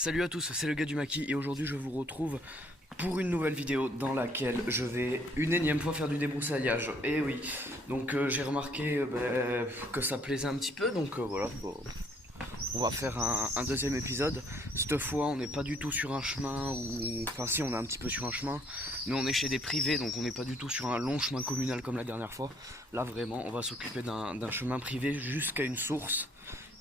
Salut à tous, c'est le gars du maquis et aujourd'hui je vous retrouve pour une nouvelle vidéo dans laquelle je vais une énième fois faire du débroussaillage. Et oui, donc j'ai remarqué que ça plaisait un petit peu, donc voilà, bon, on va faire un deuxième épisode. Cette fois on n'est pas du tout sur un chemin, ou enfin si, on est un petit peu sur un chemin, mais on est chez des privés, donc on n'est pas du tout sur un long chemin communal comme la dernière fois. Là vraiment on va s'occuper d'un chemin privé jusqu'à une source.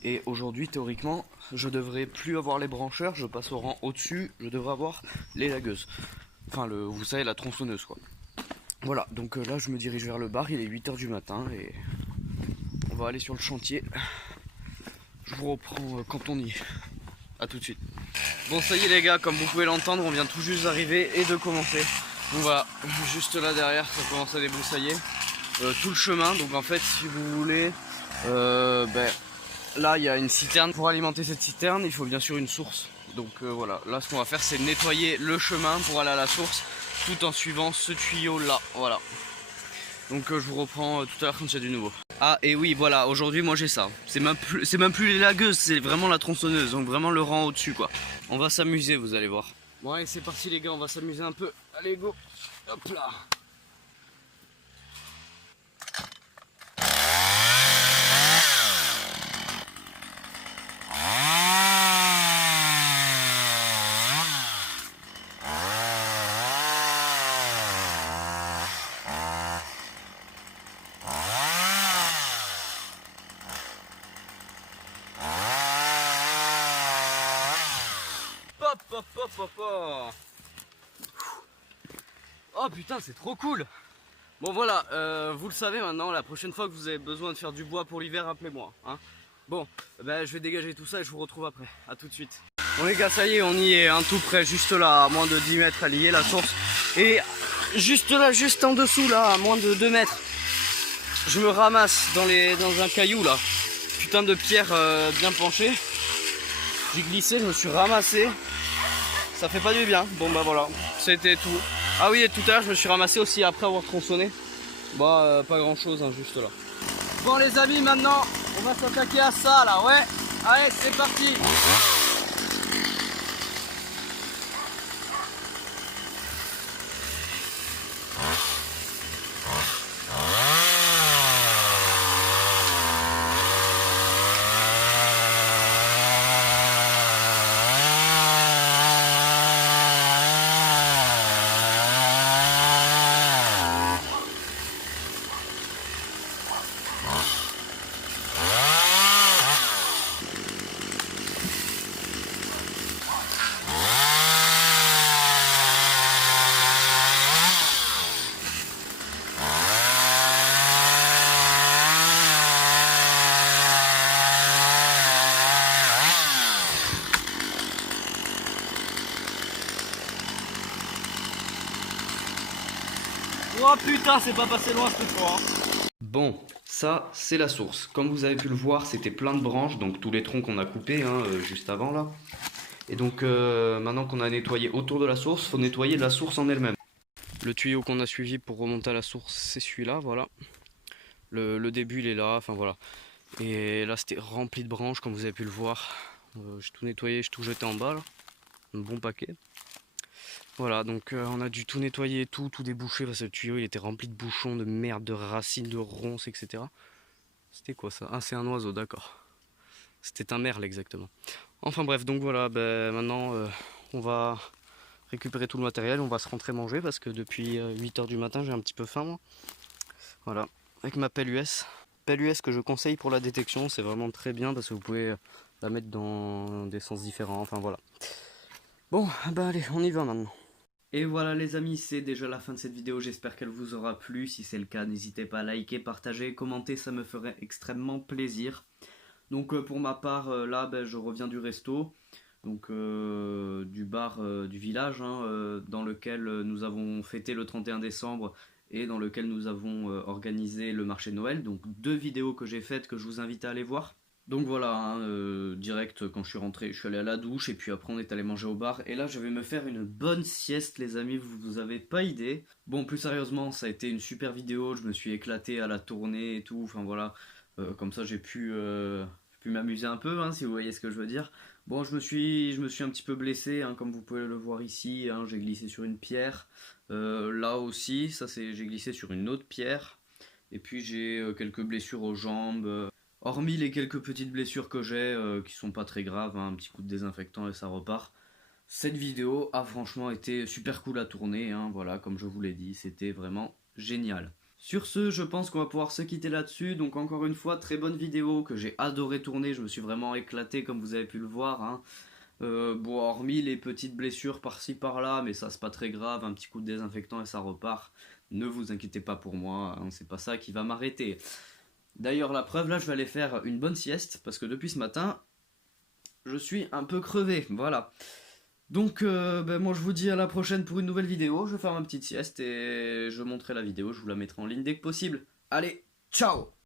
Et aujourd'hui, théoriquement, je devrais plus avoir les brancheurs, je passe au rang au-dessus, je devrais avoir les lagueuses. Enfin, vous savez, la tronçonneuse, quoi. Voilà, donc là, je me dirige vers le bar, il est 8 h du matin et on va aller sur le chantier. Je vous reprends quand on y est. A tout de suite. Bon, ça y est, les gars, comme vous pouvez l'entendre, on vient tout juste d'arriver et de commencer. Donc voilà, juste là derrière, ça commence à débroussailler tout le chemin. Donc en fait, si vous voulez, là, il y a une citerne. Pour alimenter cette citerne, il faut bien sûr une source. Donc voilà, là ce qu'on va faire, c'est nettoyer le chemin pour aller à la source, tout en suivant ce tuyau là. Voilà. Donc je vous reprends tout à l'heure quand il y a du nouveau. Ah et oui, voilà, aujourd'hui moi j'ai ça. C'est même plus les lagueuses, c'est vraiment la tronçonneuse. Donc vraiment le rang au-dessus, quoi. On va s'amuser, vous allez voir. Bon allez, c'est parti les gars, on va s'amuser un peu. Allez, go. Hop là. Hop hop hop hop hop. Oh putain, c'est trop cool. Bon voilà, vous le savez maintenant, la prochaine fois que vous avez besoin de faire du bois pour l'hiver, appelez-moi, hein. Bon, je vais dégager tout ça et je vous retrouve après, à tout de suite. Bon les gars, ça y est, on y est, hein, tout près, juste là, à moins de 10 mètres à lier la source. Et juste là, juste en dessous là, à moins de 2 mètres, je me ramasse dans un caillou là. Putain de pierre bien penchée. J'ai glissé, je me suis ramassé. Ça fait pas du bien. Bon bah voilà, c'était tout. Ah oui, et tout à l'heure je me suis ramassé aussi après avoir tronçonné. Bah pas grand chose, hein, juste là. Bon les amis, maintenant on va s'attaquer à ça là, ouais. Allez, c'est parti. Oh putain, c'est pas passé loin cette fois, hein. Bon, ça c'est la source. Comme vous avez pu le voir, c'était plein de branches, donc tous les troncs qu'on a coupés hein, juste avant là. Et donc maintenant qu'on a nettoyé autour de la source, faut nettoyer la source en elle-même. Le tuyau qu'on a suivi pour remonter à la source, c'est celui-là, voilà. Le début il est là, enfin voilà. Et là c'était rempli de branches comme vous avez pu le voir. J'ai tout nettoyé, j'ai tout jeté en bas là. Un bon paquet. Voilà, donc on a dû tout nettoyer, tout déboucher parce que le tuyau il était rempli de bouchons, de merde, de racines, de ronces, etc. C'était quoi ça? Ah, c'est un oiseau, d'accord. C'était un merle exactement. Enfin bref, donc voilà, maintenant on va récupérer tout le matériel, on va se rentrer manger parce que depuis 8 h du matin j'ai un petit peu faim moi. Voilà, avec ma pelle US. Pelle US que je conseille pour la détection, c'est vraiment très bien parce que vous pouvez la mettre dans des sens différents, enfin voilà. Bon, allez, on y va maintenant. Et voilà les amis, c'est déjà la fin de cette vidéo, j'espère qu'elle vous aura plu. Si c'est le cas, n'hésitez pas à liker, partager, commenter, ça me ferait extrêmement plaisir. Donc pour ma part, là je reviens du resto, donc du bar du village, hein, dans lequel nous avons fêté le 31 décembre et dans lequel nous avons organisé le marché de Noël. Donc 2 vidéos que j'ai faites que je vous invite à aller voir. Donc voilà, hein, direct quand je suis rentré, je suis allé à la douche et puis après on est allé manger au bar. Et là je vais me faire une bonne sieste les amis, vous avez pas idée. Bon, plus sérieusement, ça a été une super vidéo, je me suis éclaté à la tournée et tout, enfin voilà. Comme ça j'ai pu m'amuser un peu, hein, si vous voyez ce que je veux dire. Bon, je me suis un petit peu blessé, hein, comme vous pouvez le voir ici, hein, j'ai glissé sur une pierre. Là aussi, j'ai glissé sur une autre pierre. Et puis j'ai quelques blessures aux jambes. Hormis les quelques petites blessures que j'ai, qui sont pas très graves, hein, un petit coup de désinfectant et ça repart. Cette vidéo a franchement été super cool à tourner, hein, voilà, comme je vous l'ai dit, c'était vraiment génial. Sur ce, je pense qu'on va pouvoir se quitter là-dessus. Donc encore une fois, très bonne vidéo que j'ai adoré tourner. Je me suis vraiment éclaté comme vous avez pu le voir, hein. Bon, hormis les petites blessures par-ci par-là, mais ça c'est pas très grave. Un petit coup de désinfectant et ça repart. Ne vous inquiétez pas pour moi, hein, c'est pas ça qui va m'arrêter. D'ailleurs, la preuve, là, je vais aller faire une bonne sieste parce que depuis ce matin, je suis un peu crevé. Voilà. Donc, ben, moi je vous dis à la prochaine pour une nouvelle vidéo. Je vais faire ma petite sieste et je montrerai la vidéo. Je vous la mettrai en ligne dès que possible. Allez, ciao!